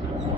Thank you.